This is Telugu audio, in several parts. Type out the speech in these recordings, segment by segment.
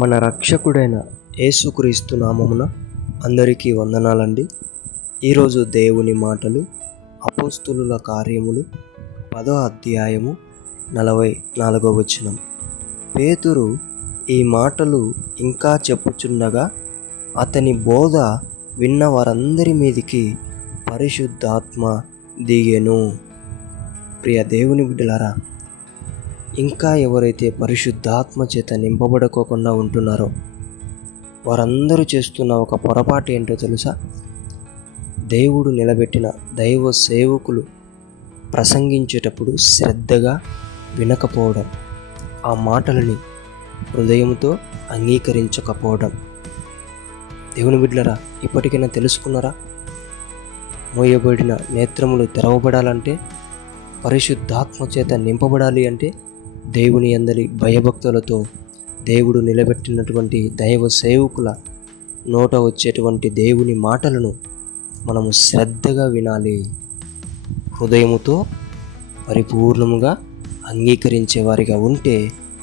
మన రక్షకుడైన యేసుక్రీస్తు నామమున అందరికీ వందనాలండి. ఈరోజు దేవుని మాటలు అపోస్తులుల కార్యములు 10వ అధ్యాయము 44వ వచనం. పేతురు ఈ మాటలు ఇంకా చెప్పుచుండగా అతని బోధ విన్న వారందరి మీదికి పరిశుద్ధాత్మ దిగెను. ప్రియ దేవుని బిడ్డలారా, ఇంకా ఎవరైతే పరిశుద్ధాత్మ చేత నింపబడుకోకుండా ఉంటున్నారో వారందరూ చేస్తున్న ఒక పొరపాటు ఏంటో తెలుసా? దేవుడు నిలబెట్టిన దైవ సేవకులు ప్రసంగించేటప్పుడు శ్రద్ధగా వినకపోవడం, ఆ మాటలని హృదయంతో అంగీకరించకపోవడం. దేవుని బిడ్డలారా, ఇప్పటికైనా తెలుసుకున్నారా? మోయబడిన నేత్రములు తెరవబడాలంటే, పరిశుద్ధాత్మ చేత నింపబడాలి అంటే దేవుని యందలి భయభక్తులతో దేవుడు నిలబెట్టినటువంటి దైవ సేవకుల నోట వచ్చేటువంటి దేవుని మాటలను మనము శ్రద్ధగా వినాలి. హృదయముతో పరిపూర్ణముగా అంగీకరించే వారిగా ఉంటే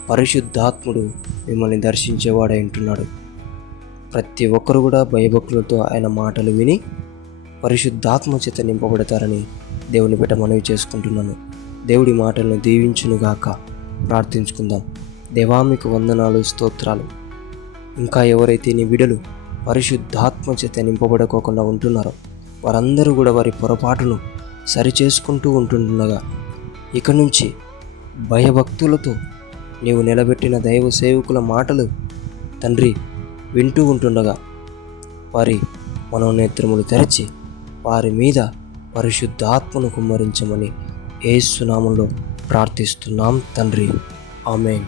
పరిశుద్ధాత్ముడు మిమ్మల్ని దర్శించేవాడై ఉంటున్నాడు. ప్రతి ఒక్కరు కూడా భయభక్తులతో ఆయన మాటలు విని పరిశుద్ధాత్మ చేత నింపబడతారని దేవుని బిడ్డ మనవి చేసుకుంటున్నాను. దేవుడి మాటలను దీవించునుగాక. ప్రార్థించుకుందాం. దేవా, మీకు వందనాలు, స్తోత్రాలు. ఇంకా ఎవరైతే నీ బిడ్డలు పరిశుద్ధాత్మ చేత నింపబడుకోకుండా ఉంటున్నారో వారందరూ కూడా వారి పొరపాటును సరిచేసుకుంటూ ఉంటుండగా ఇక నుంచి భయభక్తులతో నీవు నిలబెట్టిన దైవ సేవకుల మాటలు తండ్రి వింటూ ఉంటుండగా వారి మనోనేత్రములు తెరచి వారి మీద పరిశుద్ధాత్మను కుమ్మరించమని యేసు నామములో ప్రార్థిస్తున్నాం తండ్రి. ఆమేన్.